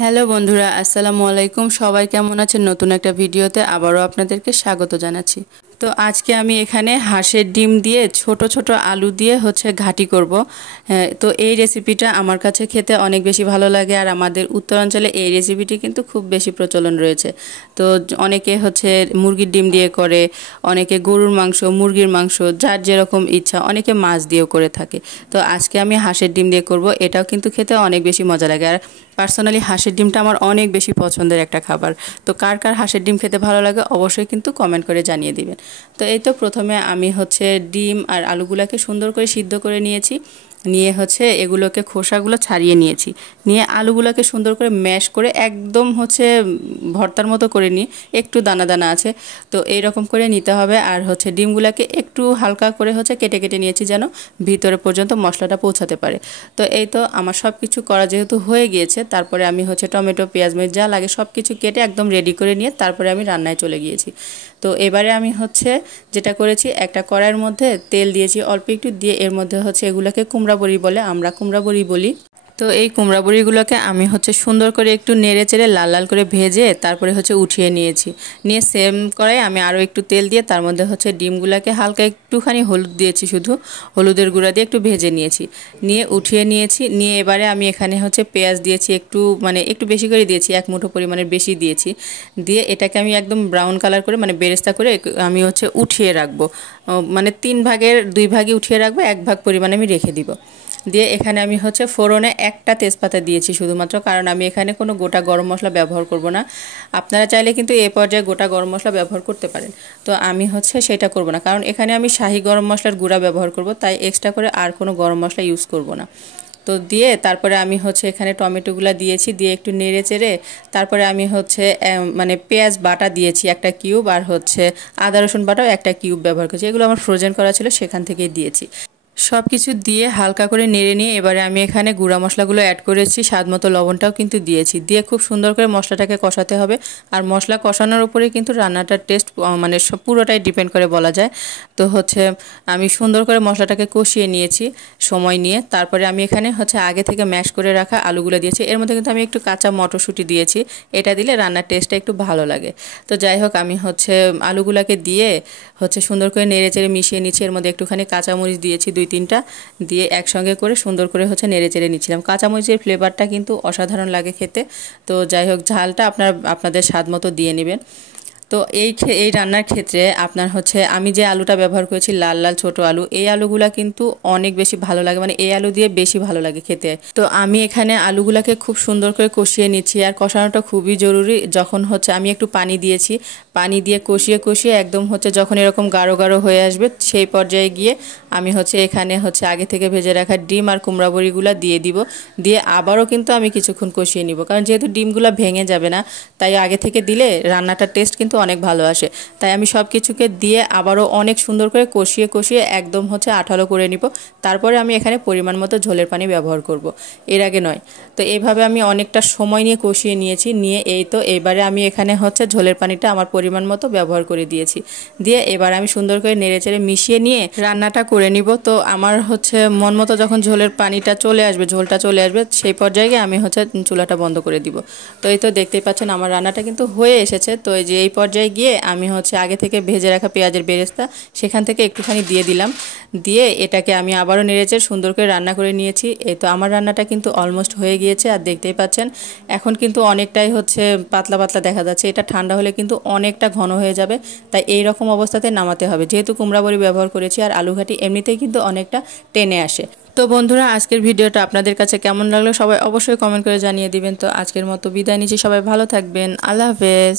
Hello বন্ধুরা, আসসালামু আলাইকুম। সবাই কেমন আছেন? নতুন একটা ভিডিওতে আবারও আপনাদেরকে স্বাগত জানাচ্ছি। তো আজকে আমি এখানে হাঁসের ডিম দিয়ে ছোট ছোট আলু দিয়ে ঘাটি করব। তো এই রেসিপিটা আমার কাছে খেতে অনেক বেশি ভালো লাগে, আর আমাদের উত্তরাঞ্চলে এই রেসিপিটি কিন্তু খুব বেশি প্রচলন রয়েছে। তো অনেকে মুরগির ডিম দিয়ে করে, অনেকে গরুর মাংস, মুরগির মাংস, যার যেরকম ইচ্ছা, অনেকে মাছ দিয়েও করে থাকে। তো আজকে আমি হাঁসের ডিম দিয়ে করব। এটাও কিন্তু খেতে অনেক বেশি মজা লাগে, আর পার্সোনালি হাঁসের ডিমটা আমার অনেক বেশি পছন্দের একটা খাবার। তো কার কার হাঁসের ডিম খেতে ভালো লাগে অবশ্যই কিন্তু কমেন্ট করে জানিয়ে দিবেন। তো এই তো প্রথমে আমি ডিম আর আলুগুলোকে সুন্দর করে সিদ্ধ করে নিয়েছি। নিয়ে এগুলোকে খোসাগুলো ছাড়িয়ে নিয়েছি। নিয়ে আলুগুলোকে সুন্দর করে ম্যাশ করে একদম ভর্তার মতো করে নিয়ে একটু দানা দানা আছে, তো এইরকম করে নিতে হবে। আর ডিমগুলোকে একটু হালকা করে কেটে কেটে নিয়েছি, যেন ভিতরে পর্যন্ত মশলাটা পৌঁছাতে পারে। তো এই তো আমার সব কিছু করা যেহেতু হয়ে গিয়েছে, তারপরে আমি টমেটো, পেঁয়াজ, মরিচ যা লাগে সব কিছু কেটে একদম রেডি করে নিয়ে তারপরে আমি রান্নায় চলে গিয়েছি। তো এবারে আমি যেটা করেছি, একটা কড়াইয়ের মধ্যে তেল দিয়েছি অল্প একটু, দিয়ে এর মধ্যে এগুলোকে কুমড়া বড়ি বলে, আমরা কুমড়া বড়ি বলি। তো এই কুমড়া বড়িগুলোকে আমি সুন্দর করে একটু নেড়ে চেড়ে লাল লাল করে ভেজে তারপরে উঠিয়ে নিয়েছি। নিয়ে সেম কড়াই আমি আরও একটু তেল দিয়ে তার মধ্যে ডিমগুলোকে হালকা একটুখানি হলুদ দিয়েছি, শুধু হলুদের গুঁড়া দিয়ে একটু ভেজে নিয়েছি। নিয়ে উঠিয়ে নিয়েছি। নিয়ে এবারে আমি এখানে পেঁয়াজ দিয়েছি, একটু বেশি করে দিয়েছি, এক মুঠো পরিমাণের বেশি দিয়েছি। দিয়ে এটাকে আমি একদম ব্রাউন কালার করে বেরেস্তা করে আমি উঠিয়ে রাখবো। তিন ভাগের দুই ভাগই উঠিয়ে রাখবো, এক ভাগ পরিমাণে আমি রেখে দিব। দিয়ে এখানে আমি ফোড়নে একটা তেজপাতা দিয়েছি শুধুমাত্র, কারণ আমি এখানে কোনো গোটা গরম মশলা ব্যবহার করব না। আপনারা চাইলে কিন্তু এই পর্যায়ে গোটা গরম মশলা ব্যবহার করতে পারেন, তো আমি সেটা করব না, কারণ এখানে আমি শাহি গরম মশলার গুঁড়া ব্যবহার করব, তাই এক্সট্রা করে আর কোনো গরম মশলা ইউজ করব না। তো দিয়ে তারপরে আমি এখানে টমেটোগুলো দিয়েছি, দিয়ে একটু নেড়ে চেড়ে তারপরে আমি পেঁয়াজ বাটা দিয়েছি একটা কিউব, আর আদা রসুন বাটাও একটা কিউব ব্যবহার করেছি। এগুলো আমার ফ্রোজেন করা ছিল, সেখান থেকেই দিয়েছি। সব কিছু দিয়ে হালকা করে নেড়ে নিয়ে এবারে আমি এখানে গুঁড়া মশলাগুলো অ্যাড করেছি, স্বাদ মতো লবণটাও কিন্তু দিয়েছি। দিয়ে খুব সুন্দর করে মশলাটাকে কষাতে হবে, আর মশলা কষানোর উপরে কিন্তু রান্নাটার টেস্ট পুরোটাই ডিপেন্ড করে বলা যায়। তো আমি সুন্দর করে মশলাটাকে কষিয়ে নিয়েছি সময় নিয়ে। তারপরে আমি এখানে আগে থেকে ম্যাশ করে রাখা আলুগুলো দিয়েছি, এর মধ্যে কিন্তু আমি একটু কাঁচা মটরশুঁটি দিয়েছি, এটা দিলে রান্নার টেস্টটা একটু ভালো লাগে। তো যাই হোক, আমি আলুগুলোকে দিয়ে সুন্দর করে নেড়ে চেড়ে মিশিয়ে নিচ্ছি। এর মধ্যে একটুখানি কাঁচামরিচ দিয়েছি, দুই তিনটা দিয়ে একসঙ্গে করে সুন্দর করে নেড়ে চেড়ে নিচ্ছিলাম। কাঁচামরিচের ফ্লেভারটা কিন্তু অসাধারণ লাগে খেতে। তো যাই হোক, ঝালটা আপনাদের স্বাদ মতো দিয়ে নেবেন। তো এই রান্নার ক্ষেত্রে আপনার আমি যে আলুটা ব্যবহার করেছি, লাল লাল ছোট আলু, এই আলুগুলা কিন্তু অনেক বেশি ভালো লাগে, এই আলু দিয়ে বেশি ভালো লাগে খেতে। তো আমি এখানে আলুগুলাকে খুব সুন্দর করে কষিয়ে নিচ্ছি, আর কষানোটা খুবই জরুরি। যখন আমি একটু পানি দিয়েছি, পানি দিয়ে কষিয়ে কষিয়ে একদম যখন এরকম গাঢ় গাঢ় হয়ে আসবে, সেই পর্যায়ে গিয়ে আমি এখানে আগে থেকে ভেজে রাখা ডিম আর কুমড়া বড়িগুলো দিয়ে দিব। দিয়ে আবারও কিন্তু আমি কিছুক্ষণ কষিয়ে নিব, কারণ যেহেতু ডিমগুলো ভেঙে যাবে না, তাই আগে থেকে দিলে রান্নাটার টেস্ট কিন্তু অনেক ভালো আসে। তাই আমি সব কিছুকে দিয়ে আবারও অনেক সুন্দর করে কষিয়ে কষিয়ে একদম আঠালো করে নিব। তারপরে আমি এখানে পরিমাণ মতো ঝোলের পানি ব্যবহার করব, এর আগে নয়। তো এইভাবে আমি অনেকটা সময় নিয়ে কষিয়ে নিয়েছি। নিয়ে এবারে আমি এখানে ঝোলের পানিটা আমার পরিমাণ মতো ব্যবহার করে দিয়েছি। দিয়ে এবার আমি সুন্দর করে নেড়ে চেড়ে মিশিয়ে নিয়ে রান্নাটা করে নিব। তো আমার মন মতো যখন ঝোলের পানিটা চলে আসবে, ঝোলটা চলে আসবে, সেই পর্যায়ে আমি চুলাটা বন্ধ করে দিব। তো এই তো দেখতেই পাচ্ছেন আমার রান্নাটা কিন্তু হয়ে এসেছে। তো এই যে এই পর্যায়ে গিয়ে আমি আগে থেকে ভেজে রাখা পেঁয়াজের বেরেস্তা সেখান থেকে একটুখানি দিয়ে দিলাম। দিয়ে এটাকে আমি আবারও নেড়েচেড়ে সুন্দর করে রান্না করে নিয়েছি। এই তো আমার রান্নাটা কিন্তু অলমোস্ট হয়ে গিয়েছে, আর দেখতেই পাচ্ছেন এখন কিন্তু অনেকটাই পাতলা পাতলা দেখা যাচ্ছে। এটা ঠান্ডা হলে কিন্তু অনেকটা ঘন হয়ে যাবে, তাই এই রকম অবস্থাতে নামাতে হবে। যেহেতু কুমড়া বড়ি ব্যবহার করেছি, আর আলু ঘাটি এমনিতেই কিন্তু অনেকটা টেনে আসে। তো বন্ধুরা, আজকের ভিডিওটা আপনাদের কাছে কেমন লাগলো সবাই অবশ্যই কমেন্ট করে জানিয়ে দিবেন। তো আজকের মতো বিদায় নিচ্ছি, সবাই ভালো থাকবেন, আল্লাহ হাফেজ।